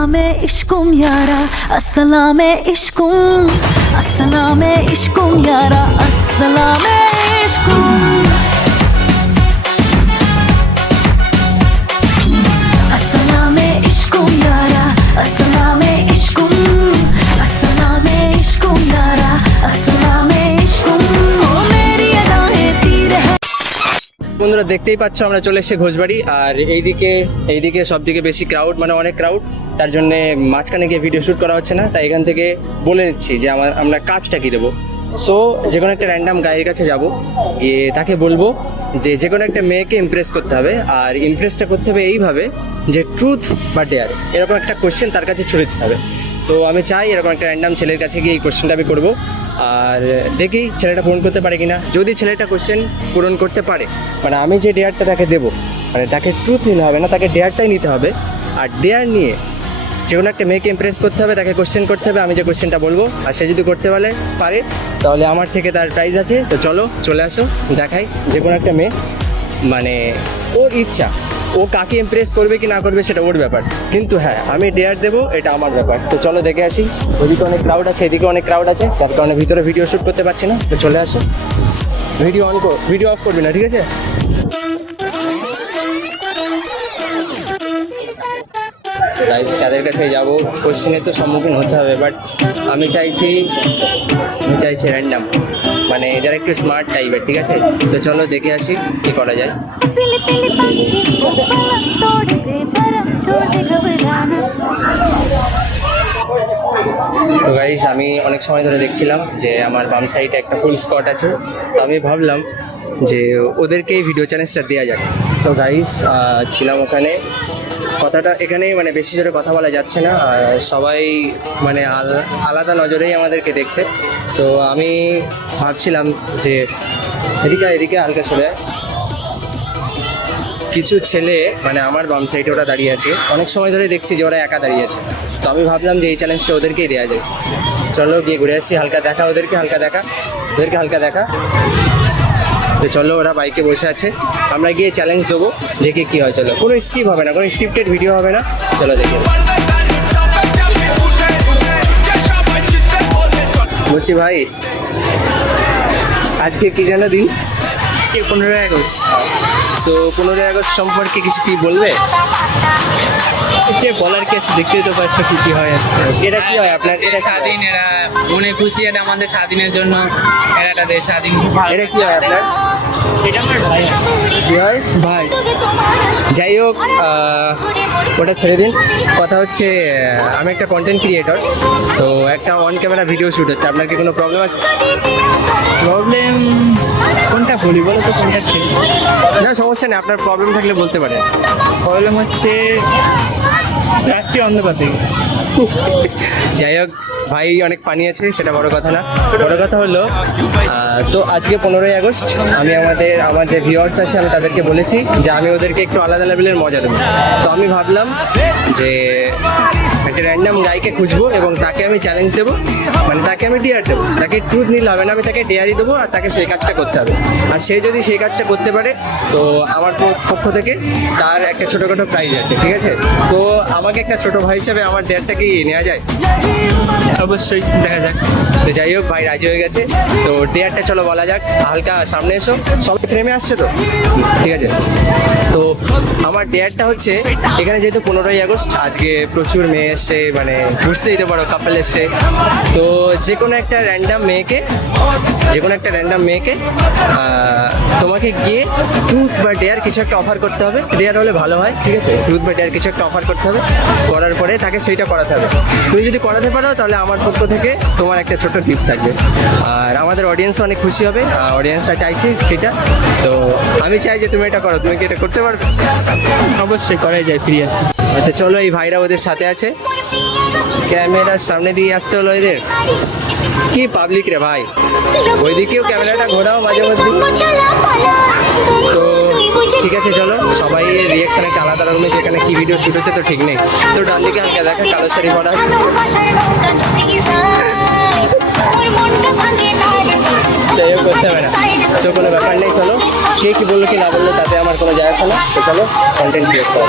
अस्सलामे इश्कुम यारा अस्सलामे इश्कुम अस्सलामे इश्कुम यारा अस्सलामे इश्कुम अस्सलामे इश्कुम यारा अस्सलामे इश्कुम अस्सलामे इश्कुम यारा अस्सलामे इश्कुम ओ मेरी अदाएं तीर है। বন্ধুরা দেখতেই পাচ্ছ আমরা চলে এসেছি ঘোষবাড়ি, আর এইদিকে সব থেকে বেশি ক্রাউড, মানে অনেক ক্রাউড, তার জন্য মাঝখানে গিয়ে ভিডিও শ্যুট করা হচ্ছে না। তাই এখান থেকে বলে নিচ্ছি যে আমরা কাজটা কি দেবো। সো যে কোনো একটা র্যান্ডাম গায়ের কাছে যাব, গিয়ে তাকে বলবো যে কোনো একটা মেয়েকে ইমপ্রেস করতে হবে, আর ইমপ্রেসটা করতে হবে এইভাবে যে ট্রুথ বা ডেয়ার, এরকম একটা কোশ্চেন তার কাছে ছুড়ে দিতে হবে। তো আমি চাই এরকম একটা র্যান্ডাম ছেলের কাছে গিয়ে এই কোশ্চেনটা আমি করবো, আর দেখি ছেলেটা পূরণ করতে পারে কিনা। যদি ছেলেটা কোশ্চেন পূরণ করতে পারে, মানে আমি যে ডেয়ারটা তাকে দেবো, মানে তাকে ট্রুথ নিতে হবে না, তাকে ডেয়ারটাই নিতে হবে। আর ডেয়ার নিয়ে যে কোনো একটা মেয়েকে ইমপ্রেস করতে হবে, তাকে কোশ্চেন করতে হবে আমি যে কোশ্চেনটা বলবো, আর সে যদি করতে পারে তাহলে আমার থেকে তার প্রাইজ আছে। তো চলে আসো, দেখাই যে কোনো একটা মেয়ে, মানে ওর ইচ্ছা, ও কাকে ইমপ্রেস করবে কি না করবে সেটা ওর ব্যাপার, কিন্তু হ্যাঁ আমি ডেয়ার দেবো, এটা আমার ব্যাপার। তো চলো দেখে আসি। ওইদিকে অনেক ক্রাউড আছে, এদিকে অনেক ক্রাউড আছে, তার কারণে ভিতরে ভিডিও শ্যুট করতে পারছি না। তো চলে আসো, ভিডিও অফ করবি না, ঠিক আছে? গাইস যাদের কাছে যাবো কোশ্চেনের তো সম্মুখীন হতে হবে, বাট আমি চাইছি র্যান্ডাম, মানে যারা একটু স্মার্ট টাইপের, ঠিক আছে? তো চলো দেখে আসি কি করা যায়। তো গাইস আমি অনেক সময় ধরে দেখছিলাম যে আমার বাম সাইডে একটা ফুল স্পট আছে, তো আমি ভাবলাম যে ওদেরকে এই ভিডিও চ্যালেঞ্জটা দেওয়া যাক। তো গাইস ছিলাম ওখানে, কথাটা এখানে মানে বেশি জোরে কথা বলা যাচ্ছে না, সবাই মানে আলাদা নজরেই আমাদেরকে দেখছে। সো আমি ভাবছিলাম যে এদিকে হালকা সরে কিছু ছেলে, মানে আমার বাম সাইডে ওরা দাঁড়িয়ে আছে, অনেক সময় ধরে দেখছি যে ওরা একা দাঁড়িয়ে আছে। তো আমি ভাবলাম যে এই চ্যালেঞ্জটা ওদেরকেই দেওয়া যায়। চলো গিয়ে ঘুরে আসি, হালকা দেখা, ওদেরকে হালকা দেখা। তো চলো, ওরা বাইকে বসে আছে, আমরা গিয়ে চ্যালেঞ্জ দেবো, দেখি কি হয়। চলো, কোনো স্কিপ হবে না, কোনো স্ক্রিপ্টেড ভিডিও হবে না, চলো দেখি। বলছি ভাই, আজকে কি যেন দিন? আজকে 15ই আগস্ট। তো 15ই আগস্ট সম্পর্কে কিছু কি বলবে? এটা বলার কি আছে, দেখতেই তো পাচ্ছ কি হয় আজকে। এটা কি হয় আপনার? এটা স্বাধীন, এরা মনে খুশি, এটা আমাদের স্বাধীনের জন্য, এরা একটা দেশ স্বাধীন। এটা কি হয় আপনার? এটা আমার ভাই। কি হয় ভাই যাই হোক, ওটা ছেড়ে দিন। কথা হচ্ছে আমি একটা কন্টেন্ট ক্রিয়েটর, সো একটা অন ক্যামেরা ভিডিও শ্যুট হচ্ছে, আপনার কি কোনো প্রবলেম আছে? প্রবলেম কোনটা বলি বলো তো, কোনটা ছিল? না সমস্যা নেই, আপনার প্রবলেম থাকলে বলতে পারেন। প্রবলেম হচ্ছে রাত্রি অন্ধকারে। যাই হোক, ভাই অনেক পানি আছে, সেটা বড় কথা না। বড় কথা হলো তো আজকে 15ই আগস্ট আমি আমার যে ভিউয়ার্স আছে আমি তাদেরকে বলেছি যে আমি ওদেরকে একটু আলাদা লেভেলের মজা দেবো। তো আমি ভাবলাম যে একটা র্যান্ডাম গাইকে খুঁজবো এবং তাকে আমি চ্যালেঞ্জ দেবো, মানে তাকে আমি ডেয়ার দেবো। তাকে ট্রুথ নিলে হবে না, আমি তাকে ডেয়ারই দেবো, আর তাকে সেই কাজটা করতে হবে। আর সে যদি সেই কাজটা করতে পারে তো আমার পক্ষ থেকে তার একটা ছোটোখাটো প্রাইজ আছে, ঠিক আছে? তো আমাকে একটা ছোটো ভাই হিসেবে আমার ডেয়ারটা কি নেওয়া যায়? অবশ্যই, দেখা যাক। তো যাই হোক, ভাই রাজি হয়ে গেছে, তো ডেয়ারটা চলো বলা যাক। হালকা সামনে এসো, সবাই ফ্রেমে আসছে তো, ঠিক আছে? তো আমার ডেয়ারটা হচ্ছে, এখানে যেহেতু 15ই আগস্ট, আজকে প্রচুর মেয়ে এসছে, মানে বুঝতেই তো পারো, কাপল এসছে। তো যে কোনো একটা র্যান্ডাম মেয়েকে তোমাকে গিয়ে ট্রুথ বা ডেয়ার কিছু একটা অফার করতে হবে। ডেয়ার হলে ভালো হয়, ঠিক আছে? ট্রুথ বা ডেয়ার কিছু একটা অফার করতে হবে, করার পরে তাকে সেইটা করাতে হবে। তুমি যদি করাতে পারো তাহলে আমার পক্ষ থেকে তোমার একটা ছোট গিফট থাকবে, আর আমাদের অডিয়েন্স অনেক খুশি হবে, অডিয়েন্সরা চাইছে সেটা। তো আমি চাই যে তুমি এটা করো, তুমি কি এটা করতে পারবে? অবশ্যই করাই যায়, ফ্রি আছে। আচ্ছা চলো, এই ভাইরা ওদের সাথে আছে, ক্যামেরার সামনে দিয়ে আসতে হলো এদের। কি পাবলিক রে ভাই, ওইদিকেও ক্যামেরাটা ঘোরাও মাঝে মধ্যে। তো ঠিক আছে, চলো সবাই রিয়াকশন একটা আলাদা রকমের, যেখানে কি ভিডিও শুট হচ্ছে তো ঠিক নেই। তো ডান দিকে হালকা দেখা, কালো শাড়ি পরা আছে, যাই হোক করতে হবে না, সে কোনো ব্যাপার নেই। চলো, কে কি বললো কি না বললো তাতে আমার কোনো যায় আসে না। তো চলো কন্টেন্ট ক্রিয়েট করো।